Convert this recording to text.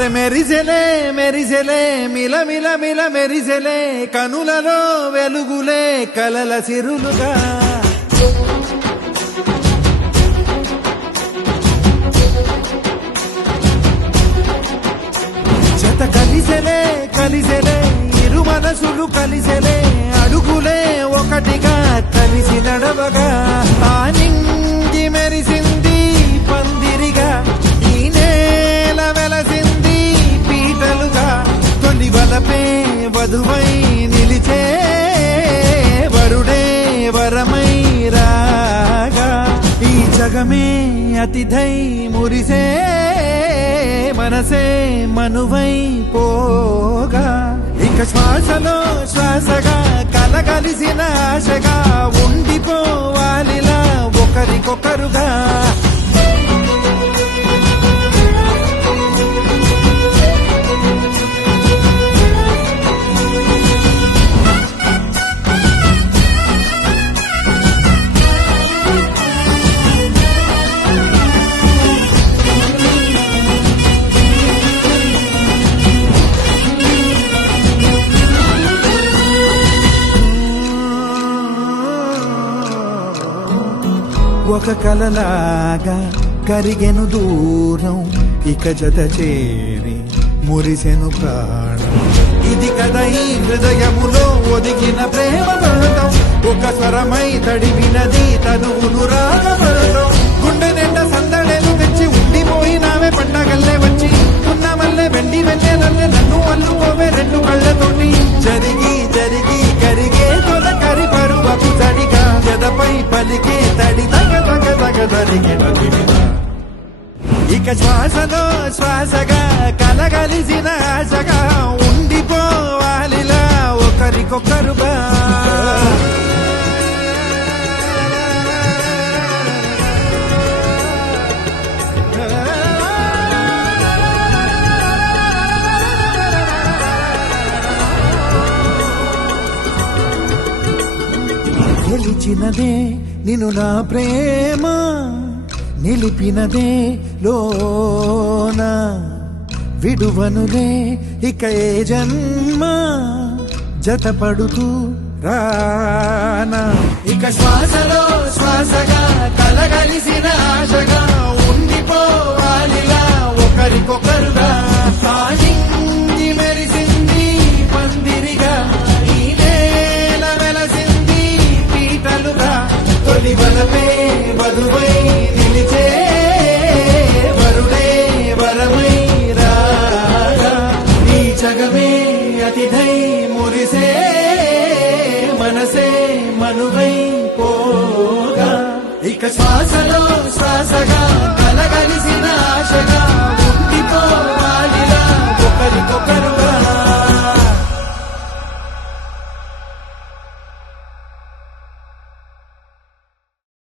అరే మెరిసెలే మెరిసెలే మిల మిల మిల మెరిసెలే కనులలో వెలుగులే కలల సిరులుగా జత కలిసెలే కలిసెలే ఇరు మనసులు కలిసెలే అడుగులే ఒకటిగా కలిసి నడవగా ఆ నింగి మెరిసింది పందిరిగా ఈ నేల వెలసింది పీటలుగా తొలి వలపే వధువై నిలిచే వరుడే వరమై రాగా ఈ జగమే అతిథై మురిసే మనసే మనువై పోగా ఇక శ్వాసలో శ్వాసగా కలగలిసిన ఆశగా ఉండిపోవాలిలా ఒకరికొకరుగా ఒక కలలాగా కరిగెను దూరం ఇక జత చేరి మురిసెను ప్రాణం ఇది కదా ఈ హృదయములో ఒదిగిన ప్రేమ బంధం ఒక స్వరమై తడివినది తనువును రాగబంధం గుండె నిండా సందడేలు తెచ్చి ఉండిపోయినావే పండగల్లే వచ్చి ఉన్నమల్లే వెండి వెన్నెలల్లే నన్ను అల్లుకోవే రెండు కళ్ళతోటి జరిగి జరిగి కరిగే తొల కరి పరువపు జడిగా జదపై పలికే తడి ఇక శ్వాసలో శ్వాసగా కలగలిసిన ఆశగా ఉండిపోవాలిలా ఒకరికొకరుగా గెలిచినదే నిన్ను నా ప్రేమ నిలిపినదే లోన విడువనులే ఇక ఏ జన్మ జతపడుతూ రానా ఇక శ్వాసలో శ్వాసగా కలగలిసిన ఆశగా ఉండిపోవాలిలా ఒకరికొకరుగా సాగింది మెరిసింది పందిరిగా ఈ నేల వెలసింది పీటలుగా తొలి వలపే వధువై నిలిచే వరుడే వరమై రాగా ఈ జగమే అతిథై మురిసే మనసే మనువై పోగా ఇక శ్వాసలో శ్వాసగా కలగలిసిన ఆశగా